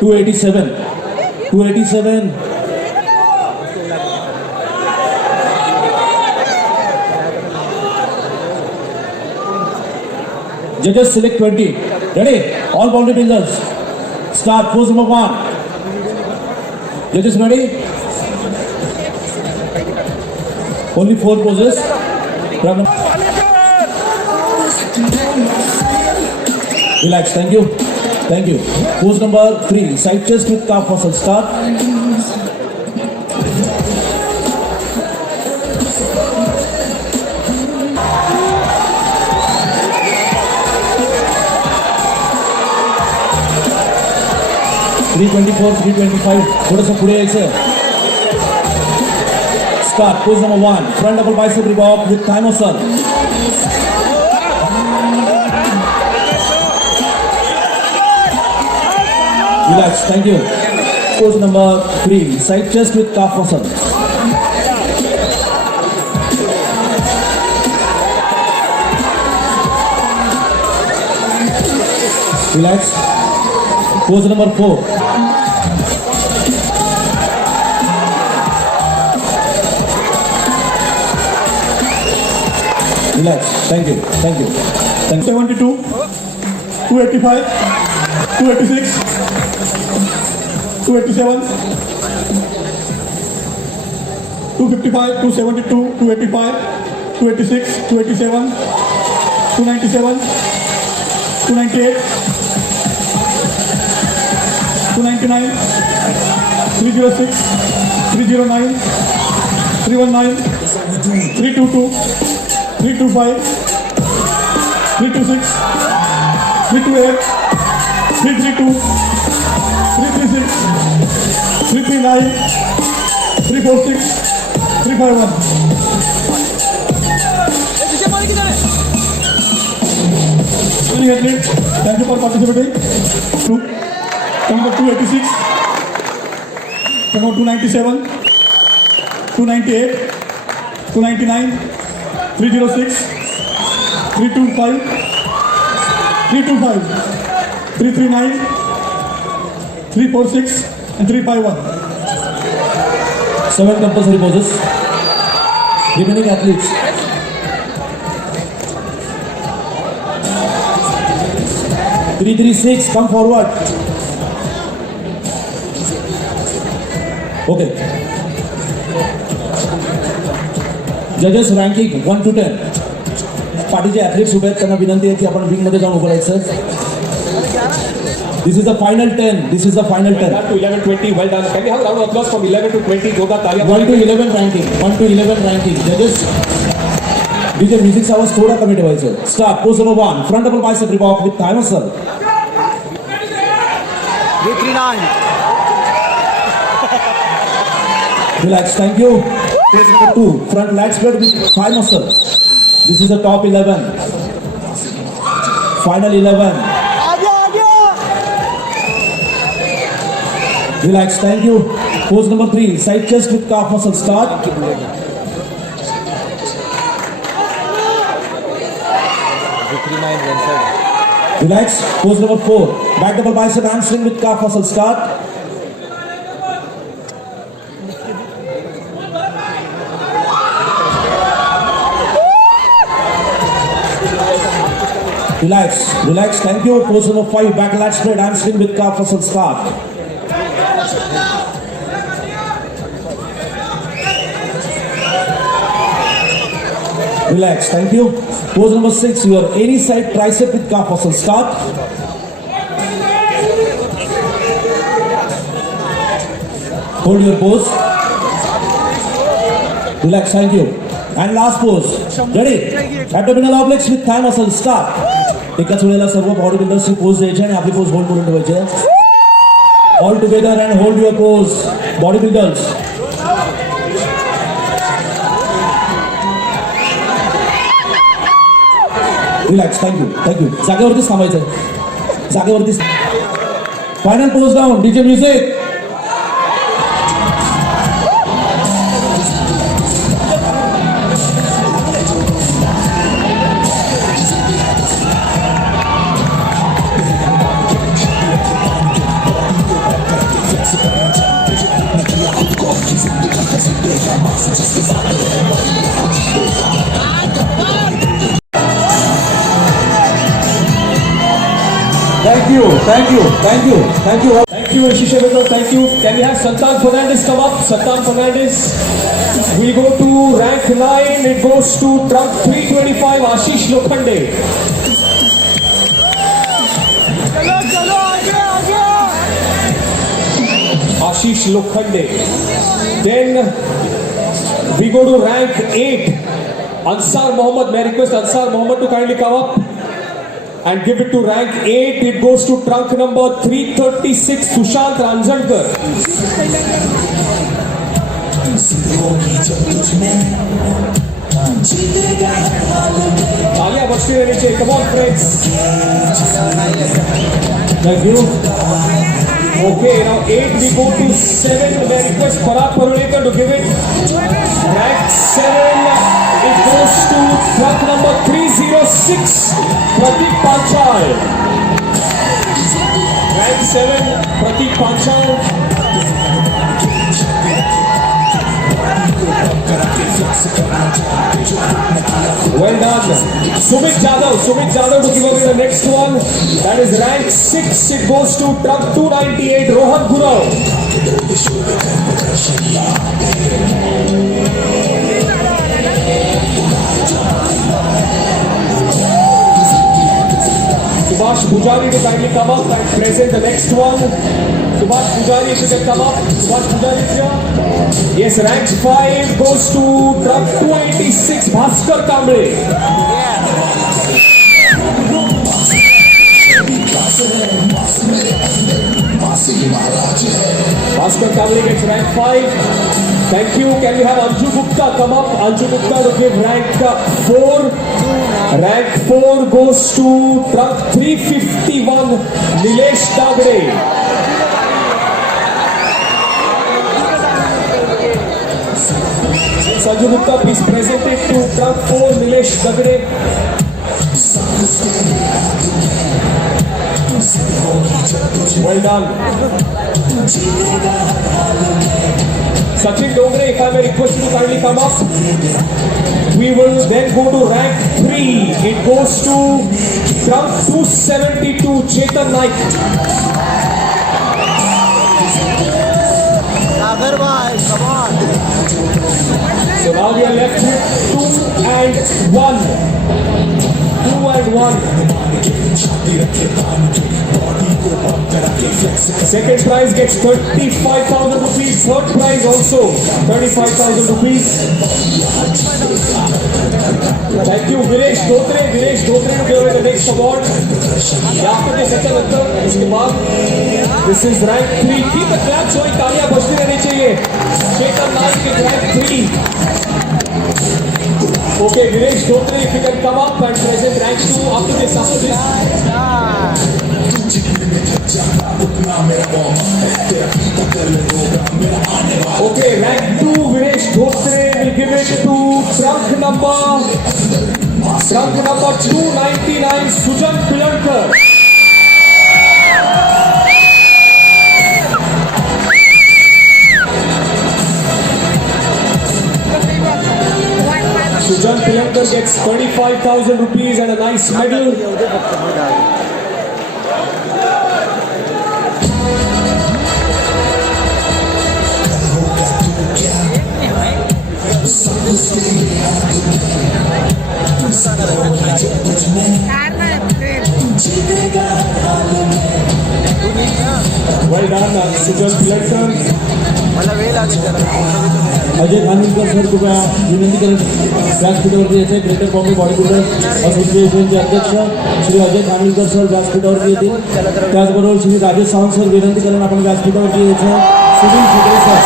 287. 287. Judges select 20. Ready? All bodybuilders. Start. Pose number 1. Judges ready? Only 4 poses. Relax. Thank you. Thank you. Pose number 3. Side chest with calf muscle. Start. .324, 325. थोड़ा सा पुढे यायचं. Start. Pose number 1. Front double bicep revolve with thigh muscle. Relax. Thank you. Pose number 3. Side chest with calf muscle. Relax. Pose number 4. Relax. Thank you. Thank you. Thank you. 72, 285, 286, 287, 255, 272, 285, 286, 287, 297, 298, 299, 306, 309, 319, 322, 325, 326, 328, 332, 336, 339, 346, 351. Many athletes, thank you for participating. Number 286, number 297, 298, 299, 306, 325, 325, 339, 346, and 351. 7 compulsory poses. Remaining athletes. Three, 3, 6. Come forward. Okay. Judges ranking 1 to 10. पार्टीचे athletes उभे आहेत, त्यांना विनंती आहे की आपण विंगमध्ये जाऊन उभं राहायचं. This is the final 10. This is the final 10. 1 to 11, 20. Well done. Can we have a round of applause from 11 to 20? जोरदार तालियां. 1 to 11 ranking. 1 to 11 ranking. Judges. DJ म्युझिकचा आवाज थोडा कमी ठेवायचा. Start. Pose number 1. Front double bicep revolve with thigh muscle. 339. Relax. Thank you. Pose number 2. Front lat spread with thigh muscle. This is the top 11. Final 11. Relax. Thank you. Pose number 3. Side chest with calf muscle. Start. Relax. Pose number 4. Back double bicep hamstring with calf muscle. Start. Relax. Relax. Thank you. Pose number 5. Back lat spread hamstring with calf muscle. Start. Relax. Thank you. Pose number 6. Your any side tricep with calf muscle. Start. Hold your pose. Relax. Thank you. And last pose. Ready? Abdominal obliques with thigh muscle. Start. एकाच वेळेला सर्व body बिल्डर्सची pose द्यायची आणि आपली pose hold करून ठेवायची. All together and hold your pose. Body builders. Relax. Thank you. Thank you. जागेवरतीच थांबायचं. जागेवरतीच. Final pose down. DJ music. Thank you. Thank you. Thank you. Thank you, Shisha Vikram. Thank you. Can we have Santan Fernandez come up? Santan Fernandez. We go to rank 9. It goes to trunk 325. Ashish Lokhande. Ashish Lokhande. Then we go to rank 8. Ansar Mohammed. May I request Ansar Mohammed to kindly come up and give it to rank 8. It goes to trunk number 336, Sushant Ranjankar. Talia bachti rehni chahiye. Come on, friends. Thank you. Okay, now 8 we go to 7. May I request Parag Parulekar to give it. Rank 7, it goes to trunk number 306, Pratik Panchal. Rank 7, Pratik Panchal. Well done. Sumit Jadhav to give away the next one. That is rank 6. It goes to trunk 298, Rohan Gurau. Subhash Pujari to kindly come up and present the next one. Subhash Pujari, if you can come up. Subhash Pujari is here. Yes, rank 5 goes to trunk 286, Bhaskar Kamble. Bhaskar Kamble gets rank 5. Thank you. Can we have Anju Gupta come up? Anju Gupta to give rank 4. Rank 4 goes to trunk 351, Nilesh Dagre. Sanju Gupta, please present it to trunk 4, Nilesh Dagre. Well done. Sachin Dongre, if I may request you to kindly come up. We will then go to rank 3. It goes to trunk 272, Chetan Naik. Sagar bhai, come on. So now we are left with 2 and 1. 2 and 1. Second prize gets 35,000 rupees. Third prize also 35,000 rupees. Thank you, Viresh Dhotre. Viresh Dhotre to give away the next award. After the second उत्तर इसके बाद this is rank 3. Keep the clap showing. तालियां बजती रहनी चाहिए. Chetan Naik is rank 3. Okay, Viresh Dhotre, if you can come up and present rank 2 after this. Okay, rank 2, Viresh Dhotre will give it to trunk number 299, Sujan Pilankar. Sujan Pilankar gets 35,000 rupees and a nice medal. Well done, Sujan Pilankar. Ajay Khanvilkar sir कृपया विनंती करेन व्यासपीठावरती यायचे. Greater Bombay body builder असोसिएशनचे अध्यक्ष Shri Ajay Khanvilkar sir व्यासपीठावरती येतील. त्याचबरोबर Shri Rajesh Sawant sir विनंती करेन आपण व्यासपीठावरती यायचं. सुनील शेगडे सर,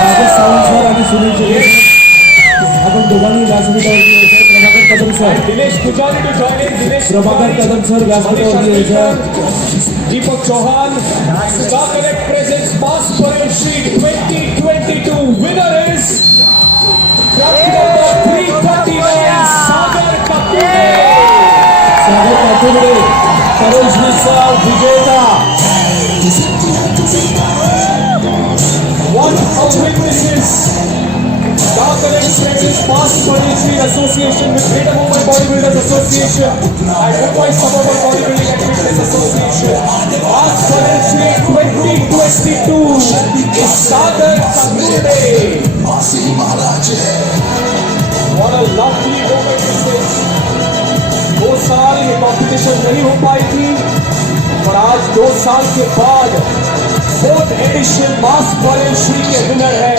राजेश सावंत सर आणि सुनील शेगडे सर आपण दोघांनी व्यासपीठावरती यायचं. Prabhakar Kadam sir, Dinesh Pujari to join in. Prabhakar Kadam sir व्यासपीठावरती यायचं. Deepak Chauhan, Star Connect presents Mass Parade Sheet 2022. Winner is trunk number 339, Sagar Kapure. सागर काकुडे, करोज मिसाल विजेता. One of witnesses. Star Connect Texas Mass Street Association with Greater Mumbai Bodybuilders Association and Mumbai Suburban Bodybuilding and Fitness Association. Mass Street 2022 is Sagar Kature. What a lovely moment is this. 2 साल ये competition नहीं हो पाई थी और आज 2 साल के बाद 4th एडिशन मास श्री के विनर है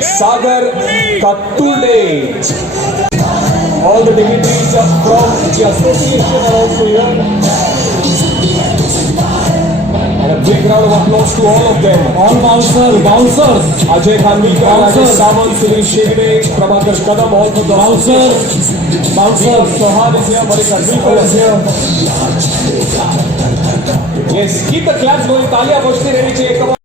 सागर कत्तुर्डे. All the dignitaries from the association are also here. And a big round of applause to all of them. All bouncers. Ajay Khanvilkar, Rajesh Samant, Sunil Shegde, Prabhakar Kadam, all for the Bouncers. Sohan is here, Manik Khanvilkar is here. Yes, keep the claps going. तालियां बजती रहनी चाहिए. Come on.